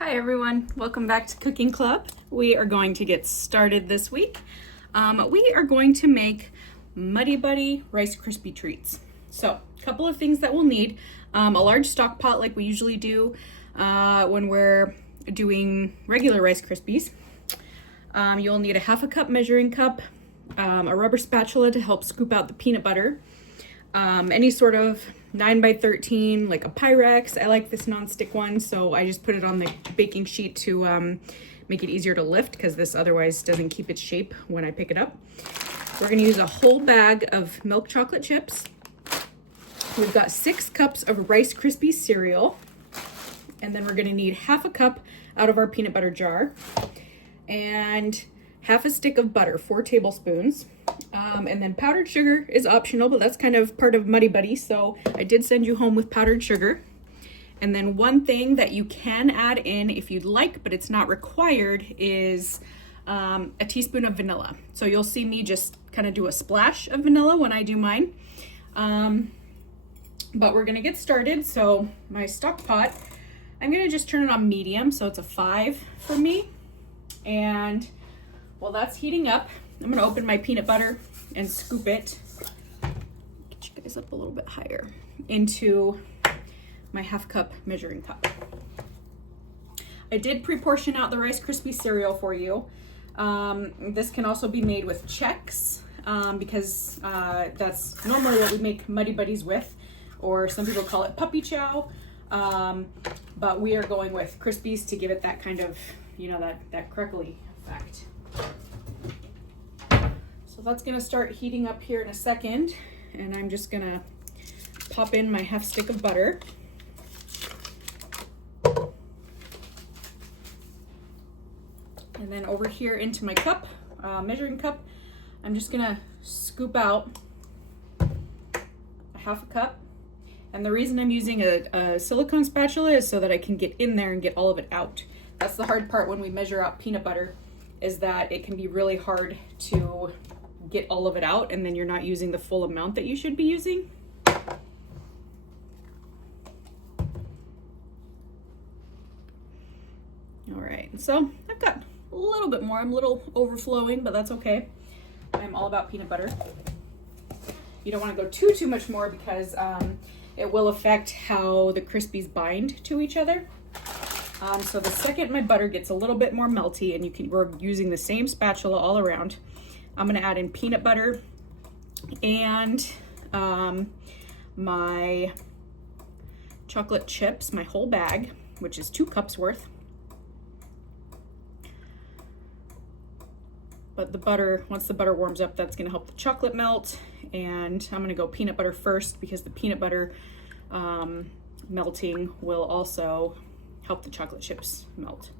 Hi everyone, welcome back to Cooking Club. We are going to get started this week. We are going to make Muddy Buddy Rice Krispie treats. So, a couple of things that we'll need. A large stock pot like we usually do when we're doing regular Rice Krispies. You'll need a half a cup measuring cup, a rubber spatula to help scoop out the peanut butter, any sort of 9x13, like a Pyrex. I like this non-stick one, so I just put it on the baking sheet to make it easier to lift because this otherwise doesn't keep its shape when I pick it up. We're gonna use a whole bag of milk chocolate chips. We've got 6 cups of Rice Krispies cereal, and then we're gonna need half a cup out of our peanut butter jar, and half a stick of butter, 4 tablespoons. And then powdered sugar is optional, but that's kind of part of Muddy Buddy, so I did send you home with powdered sugar. And then one thing that you can add in if you'd like, but it's not required, is a teaspoon of vanilla. So you'll see me just kind of do a splash of vanilla when I do mine. But we're gonna get started. So my stock pot, I'm gonna just turn it on medium, so it's a 5 for me. And while that's heating up, I'm gonna open my peanut butter and scoop it, get you guys up a little bit higher, into my half cup measuring cup. I did pre-portion out the Rice Krispies cereal for you. This can also be made with Chex because that's normally what we make Muddy Buddies with, or some people call it puppy chow, but we are going with Krispies to give it that kind of, you know, that crackly effect. So that's gonna start heating up here in a second, and I'm just gonna pop in my half stick of butter. And then over here into my cup, measuring cup, I'm just gonna scoop out a half a cup. And the reason I'm using a silicone spatula is so that I can get in there and get all of it out. That's the hard part when we measure out peanut butter, is that it can be really hard to get all of it out, and then you're not using the full amount that you should be using. All right, so I've got a little bit more. I'm a little overflowing, but that's okay. I'm all about peanut butter. You don't want to go too much more because it will affect how the Krispies bind to each other. So the second my butter gets a little bit more melty, and we're using the same spatula all around, I'm gonna add in peanut butter and my chocolate chips, my whole bag, which is 2 cups worth. But the butter, once the butter warms up, that's gonna help the chocolate melt. And I'm gonna go peanut butter first because the peanut butter melting will also help the chocolate chips melt.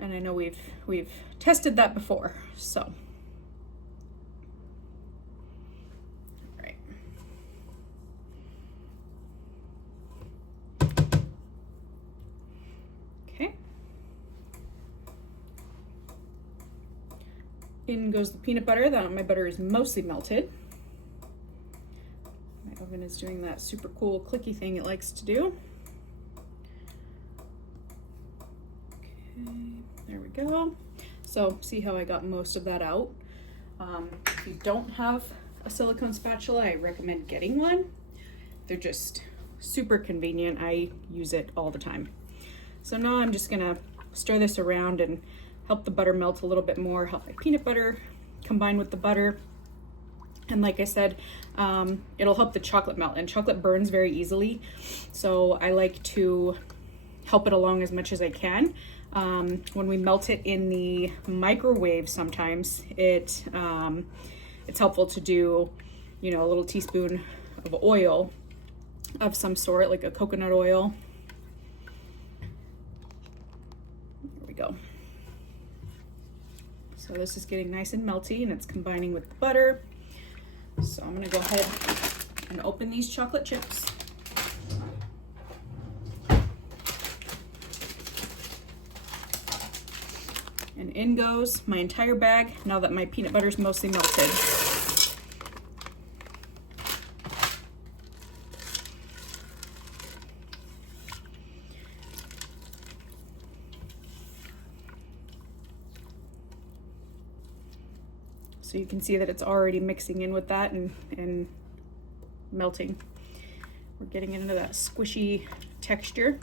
And I know we've tested that before, so. All right. Okay. In goes the peanut butter. My butter is mostly melted. My oven is doing that super cool clicky thing it likes to do. Okay, there we go. So see how I got most of that out? If you don't have a silicone spatula, I recommend getting one. They're just super convenient. I use it all the time. So now I'm just gonna stir this around and help the butter melt a little bit more, help my peanut butter combine with the butter. And like I said, it'll help the chocolate melt, and chocolate burns very easily. So I like to help it along as much as I can. When we melt it in the microwave, sometimes it's helpful to do, you know, a little teaspoon of oil of some sort, like a coconut oil. There we go. So this is getting nice and melty, and it's combining with the butter. So I'm gonna go ahead and open these chocolate chips. And in goes my entire bag now that my peanut butter is mostly melted. So you can see that it's already mixing in with that and melting. We're getting into that squishy texture.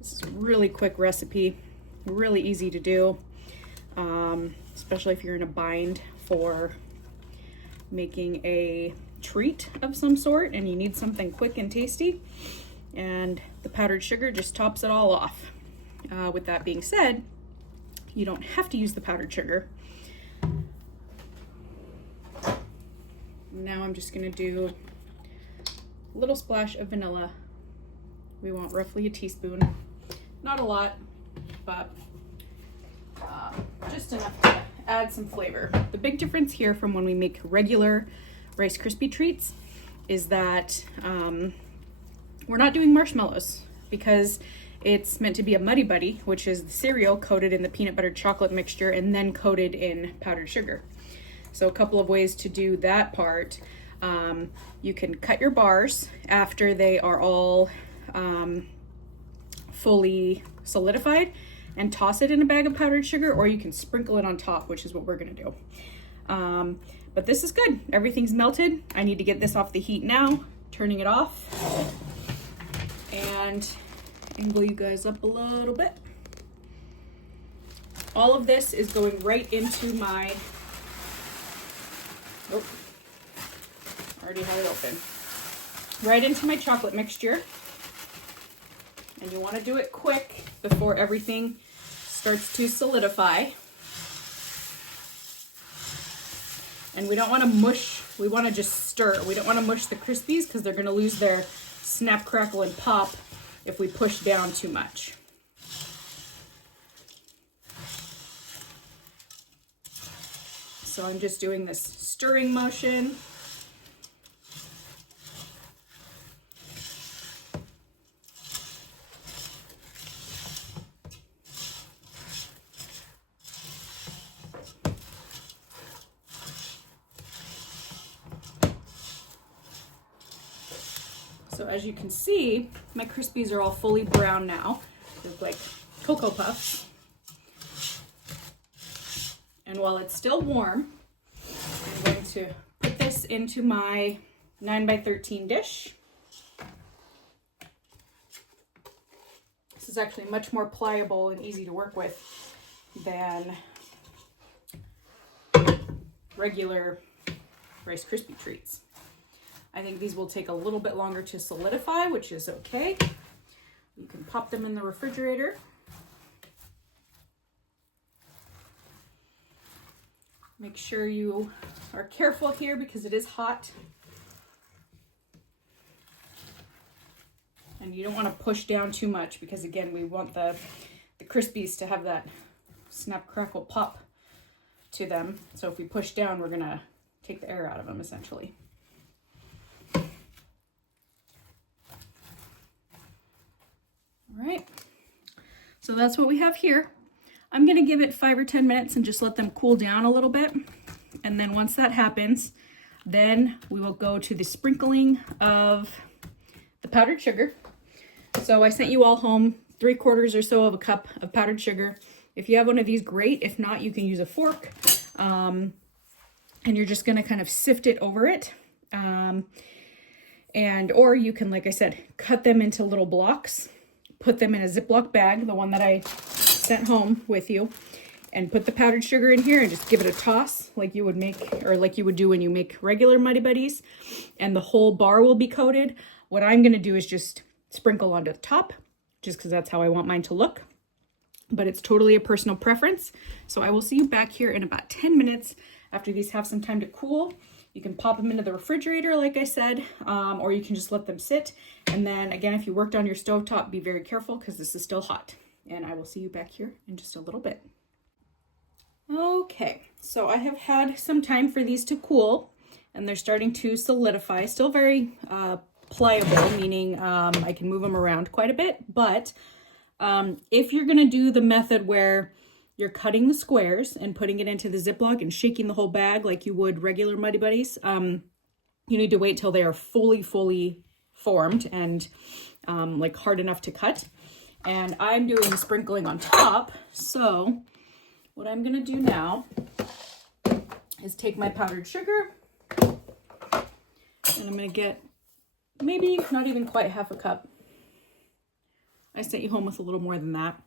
This is a really quick recipe, really easy to do, especially if you're in a bind for making a treat of some sort and you need something quick and tasty, and the powdered sugar just tops it all off. With that being said, you don't have to use the powdered sugar. Now I'm just going to do a little splash of vanilla. We want roughly a teaspoon, not a lot, but just enough to add some flavor. The big difference here from when we make regular Rice Krispie treats is that we're not doing marshmallows, because it's meant to be a Muddy Buddy, which is the cereal coated in the peanut butter chocolate mixture and then coated in powdered sugar. So a couple of ways to do that part. You can cut your bars after they are all fully solidified and toss it in a bag of powdered sugar, or you can sprinkle it on top, which is what we're gonna do. But this is good. Everything's melted. I need to get this off the heat now, turning it off, and angle you guys up a little bit. All of this is going right into my, oh, already had it open, right into my chocolate mixture. And you want to do it quick before everything starts to solidify. And we don't want to mush, we want to just stir. We don't want to mush the Krispies because they're going to lose their snap, crackle, and pop if we push down too much. So I'm just doing this stirring motion. So as you can see, my Krispies are all fully brown now. They look like Cocoa Puffs. And while it's still warm, I'm going to put this into my 9x13 dish. This is actually much more pliable and easy to work with than regular Rice Krispie treats. I think these will take a little bit longer to solidify, which is okay. You can pop them in the refrigerator. Make sure you are careful here because it is hot. And you don't want to push down too much because, again, we want the Krispies to have that snap, crackle, pop to them. So if we push down, we're going to take the air out of them, essentially. All right, so that's what we have here. I'm gonna give it 5 or 10 minutes and just let them cool down a little bit. And then once that happens, then we will go to the sprinkling of the powdered sugar. So I sent you all home 3/4 or so of a cup of powdered sugar. If you have one of these, great. If not, you can use a fork. And you're just gonna kind of sift it over it. Or you can, like I said, cut them into little blocks. Put them in a Ziploc bag, the one that I sent home with you, and put the powdered sugar in here and just give it a toss like you would make, or like you would do when you make regular Muddy Buddies, and the whole bar will be coated. What I'm gonna do is just sprinkle onto the top, just because that's how I want mine to look. But it's totally a personal preference. So I will see you back here in about 10 minutes after these have some time to cool. You can pop them into the refrigerator, like I said, or you can just let them sit. And then again, if you worked on your stovetop, be very careful because this is still hot. And I will see you back here in just a little bit. Okay, so I have had some time for these to cool and they're starting to solidify. Still very pliable, meaning I can move them around quite a bit. But if you're gonna do the method where you're cutting the squares and putting it into the Ziploc and shaking the whole bag like you would regular Muddy Buddies, you need to wait till they are fully formed and like hard enough to cut. and I'm doing the sprinkling on top. So what I'm gonna do now is take my powdered sugar, and I'm gonna get maybe not even quite half a cup. I sent you home with a little more than that.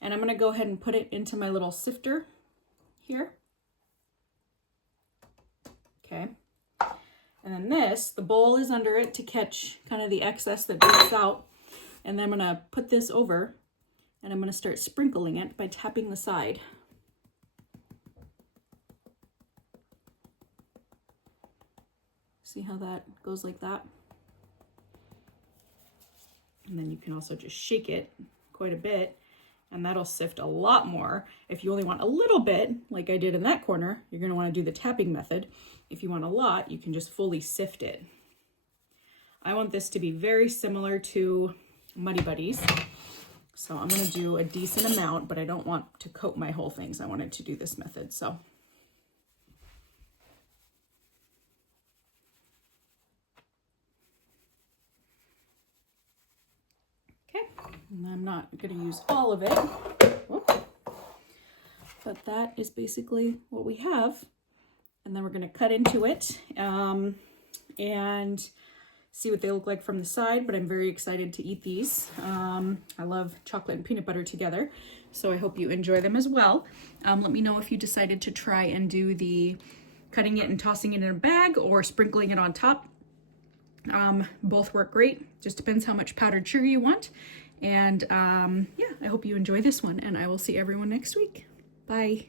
And I'm gonna go ahead and put it into my little sifter here. Okay. And then this, the bowl is under it to catch kind of the excess that drips out. And then I'm gonna put this over and I'm gonna start sprinkling it by tapping the side. See how that goes like that? And then you can also just shake it quite a bit, and that'll sift a lot more. If you only want a little bit, like I did in that corner, you're gonna wanna do the tapping method. If you want a lot, you can just fully sift it. I want this to be very similar to Muddy Buddies. So I'm gonna do a decent amount, but I don't want to coat my whole things. I wanted to do this method, so. Okay, and I'm not gonna use all of it. Whoop. But that is basically what we have. And then we're gonna cut into it and see what they look like from the side, but I'm very excited to eat these. I love chocolate and peanut butter together, so I hope you enjoy them as well. Let me know if you decided to try and do the cutting it and tossing it in a bag or sprinkling it on top. Both work great, just depends how much powdered sugar you want. And yeah, I hope you enjoy this one, and I will see everyone next week. Bye.